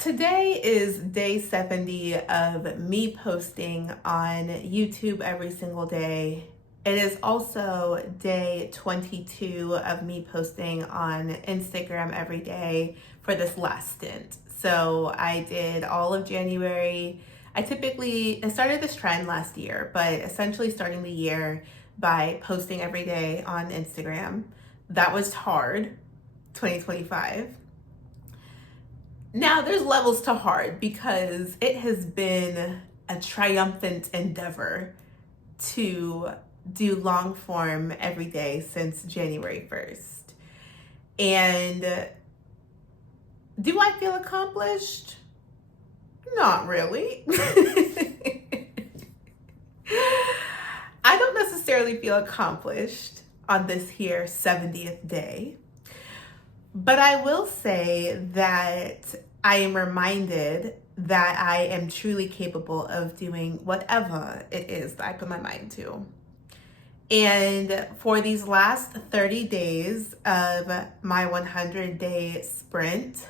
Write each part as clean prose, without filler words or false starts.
Today is day 70 of me posting on YouTube every single day. It is also day 22 of me posting on Instagram every day for this last stint. So I did all of January. I started this trend last year, but essentially starting the year by posting every day on Instagram. That was hard, 2025. Now, there's levels to hard because it has been a triumphant endeavor to do long form every day since January 1st. And do I feel accomplished? Not really. I don't necessarily feel accomplished on this here 70th day. But I will say that I am reminded that I am truly capable of doing whatever it is that I put my mind to. And for these last 30 days of my 100-day sprint,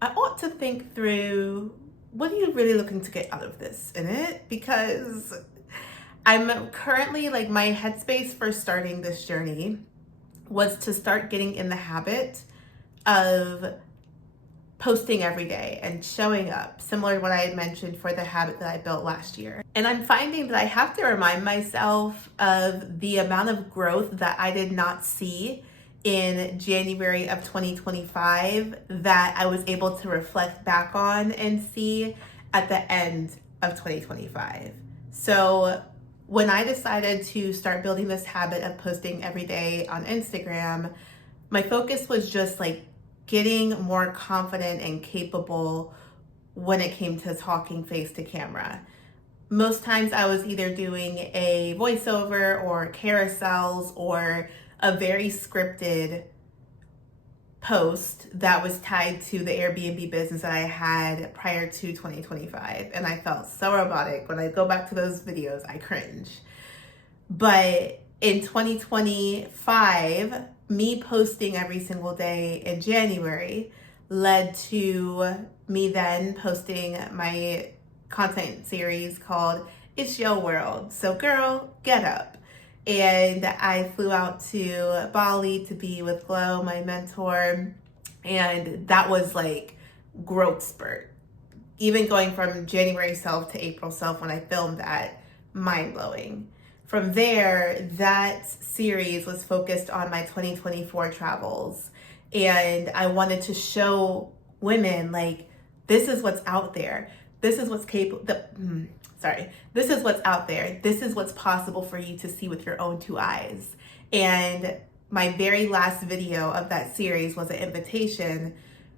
I ought to think through, what are you really looking to get out of this, in it? Because I'm currently, my headspace for starting this journey was to start getting in the habit of posting every day and showing up, similar to what I had mentioned for the habit that I built last year. And I'm finding that I have to remind myself of the amount of growth that I did not see in January of 2025 that I was able to reflect back on and see at the end of 2025. So when I decided to start building this habit of posting every day on Instagram, my focus was just getting more confident and capable when it came to talking face to camera. Most times I was either doing a voiceover or carousels or a very scripted post that was tied to the Airbnb business that I had prior to 2025. And I felt so robotic. When I go back to those videos, I cringe. But in 2025, me posting every single day in January led to me then posting my content series called It's Your World. So girl, get up. And I flew out to Bali to be with Glow, my mentor. And that was growth spurt. Even going from January self to April self when I filmed that, mind blowing. From there, that series was focused on my 2024 travels. And I wanted to show women this is what's out there. This is what's this is what's out there. This is what's possible for you to see with your own two eyes. And my very last video of that series was an invitation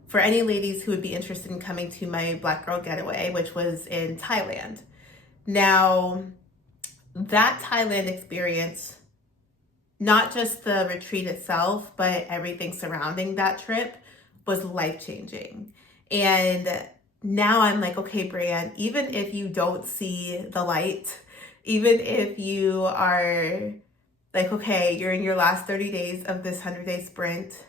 for any ladies who would be interested in coming to my Black Girl Getaway, which was in Thailand. Now, that Thailand experience, not just the retreat itself, but everything surrounding that trip was life-changing. And now I'm okay, Brian, even if you don't see the light, even if you are okay, you're in your last 30 days of this 100-day sprint,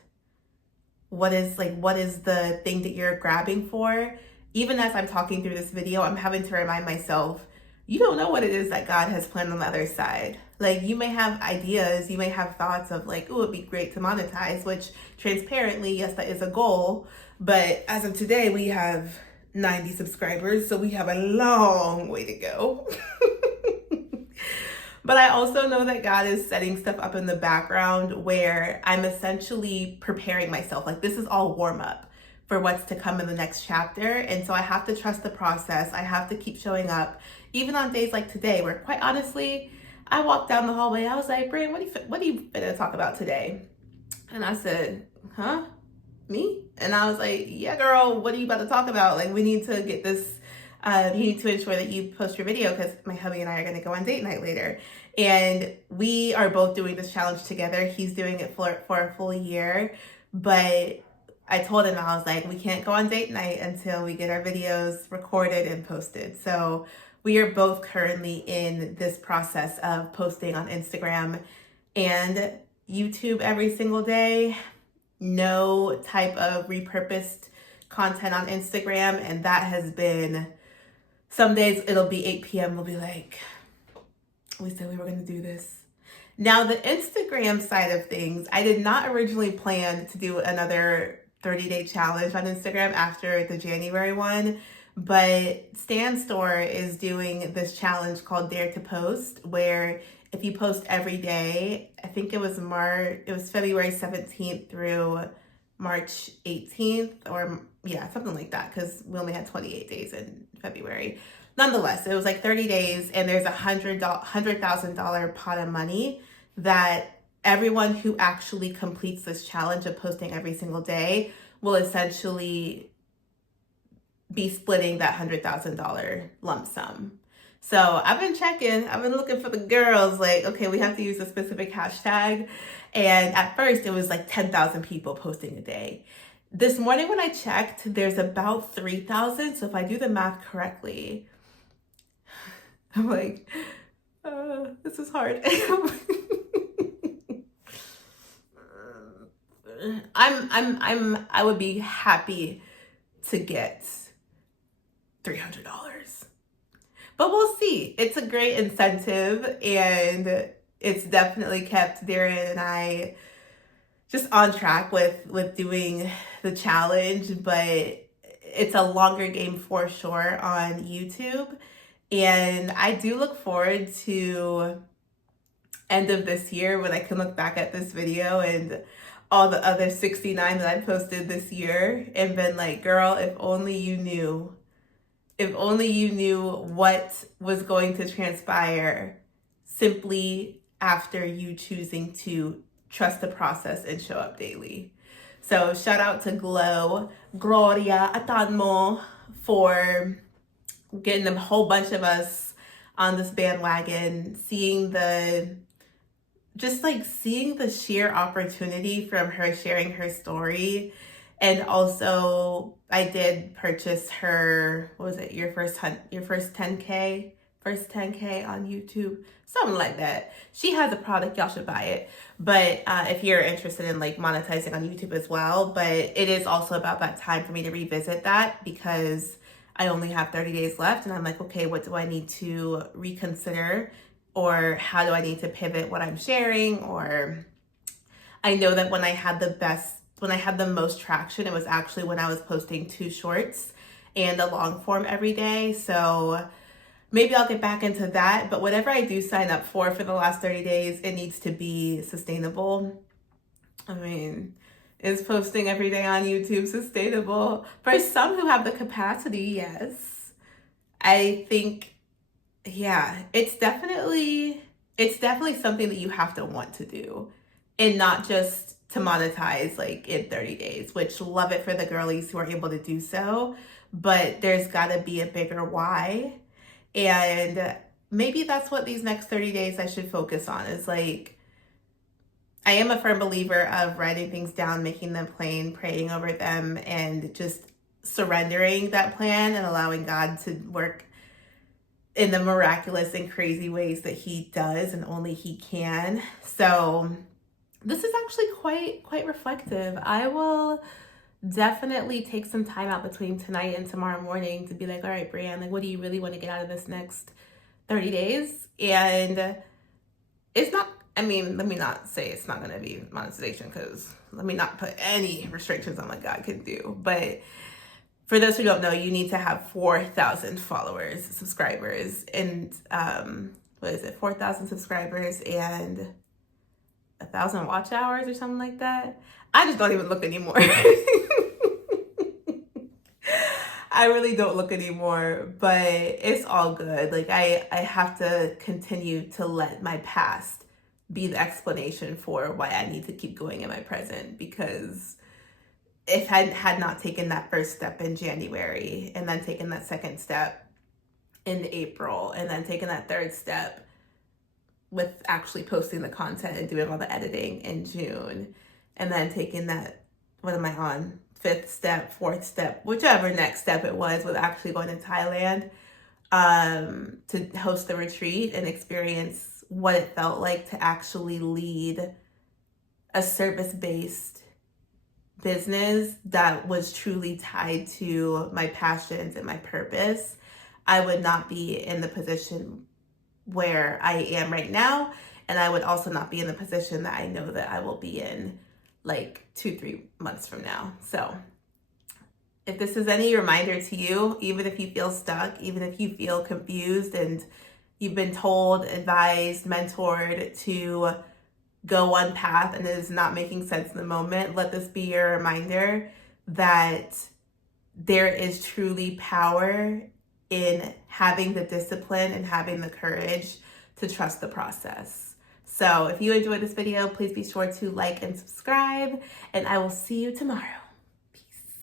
what is the thing that you're grabbing for? Even as I'm talking through this video, I'm having to remind myself, you don't know what it is that God has planned on the other side. You may have ideas, you may have thoughts of oh, it'd be great to monetize, which transparently, yes, that is a goal. But as of today, we have 90 subscribers, so we have a long way to go. But I also know that God is setting stuff up in the background where I'm essentially preparing myself. This is all warm up for what's to come in the next chapter. And so I have to trust the process. I have to keep showing up, even on days like today, where quite honestly, I walked down the hallway. I was like, Brian, what are you gonna talk about today? And I said, huh? Me? And I was like, yeah, girl, what are you about to talk about? We need to get this, you need to ensure that you post your video because my hubby and I are going to go on date night later. And we are both doing this challenge together. He's doing it for a full year. But I told him, I was like, we can't go on date night until we get our videos recorded and posted. So we are both currently in this process of posting on Instagram and YouTube every single day. No type of repurposed content on Instagram, and that has been, some days it'll be 8 p.m. We'll be like, we said we were going to do this. Now, the Instagram side of things, I did not originally plan to do another 30-day challenge on Instagram after the January one, but Stan Store is doing this challenge called Dare to Post, where if you post every day, I think it was February 17th through March 18th, or yeah, something like that, because we only had 28 days in February. Nonetheless, it was like 30 days, and there's $100,000 pot of money that everyone who actually completes this challenge of posting every single day will essentially be splitting that $100,000 lump sum. So I've been looking for the girls, like, okay, we have to use a specific hashtag. And at first it was like 10,000 people posting a day. This morning when I checked, there's about 3,000. So if I do the math correctly, I'm like, this is hard. I would be happy to get $300. But we'll see. It's a great incentive, and it's definitely kept Darren and I just on track with doing the challenge, but it's a longer game for sure on YouTube. And I do look forward to end of this year when I can look back at this video and all the other 69 that I posted this year and been like, girl, if only you knew what was going to transpire simply after you choosing to trust the process and show up daily. So shout out to Gloria Atanmo for getting a whole bunch of us on this bandwagon, seeing the sheer opportunity from her sharing her story. And also I did purchase her, what was it, your first 10K on YouTube, something like that. She has a product, y'all should buy it. But if you're interested in like monetizing on YouTube as well, but it is also about that time for me to revisit that, because I only have 30 days left, and I'm like, okay, what do I need to reconsider, or how do I need to pivot what I'm sharing? Or I know that when I had the most traction, it was actually when I was posting 2 shorts and a long form every day. So maybe I'll get back into that. But whatever I do sign up for the last 30 days, it needs to be sustainable. I mean, is posting every day on YouTube sustainable? For some who have the capacity, yes. I think, yeah, it's definitely something that you have to want to do, and not just to monetize like in 30 days, which love it for the girlies who are able to do so, but there's gotta be a bigger why. And maybe that's what these next 30 days I should focus on, is like, I am a firm believer of writing things down, making them plain, praying over them, and just surrendering that plan and allowing God to work in the miraculous and crazy ways that he does and only he can. So this is actually quite reflective. I will definitely take some time out between tonight and tomorrow morning to be like, all right, Brianne, like, what do you really want to get out of this next 30 days? And it's not, I mean, let me not say it's not going to be monetization, because let me not put any restrictions on what God can do. But for those who don't know, you need to have 4,000 followers, subscribers, and 4,000 subscribers and 1,000 watch hours or something like that. I just don't even look anymore. I really don't look anymore, but it's all good. Like I have to continue to let my past be the explanation for why I need to keep going in my present, because if I had not taken that first step in January, and then taken that second step in April, and then taken that third step with actually posting the content and doing all the editing in June, and then taking that, what am I on? 5th step, 4th step, whichever next step it was, with actually going to Thailand to host the retreat and experience what it felt like to actually lead a service-based business that was truly tied to my passions and my purpose, I would not be in the position where I am right now. And I would also not be in the position that I know that I will be in like 2-3 months from now. So if this is any reminder to you, even if you feel stuck, even if you feel confused and you've been told, advised, mentored to go one path and it is not making sense in the moment, let this be your reminder that there is truly power in having the discipline and having the courage to trust the process. So if you enjoyed this video, please be sure to like and subscribe, and I will see you tomorrow.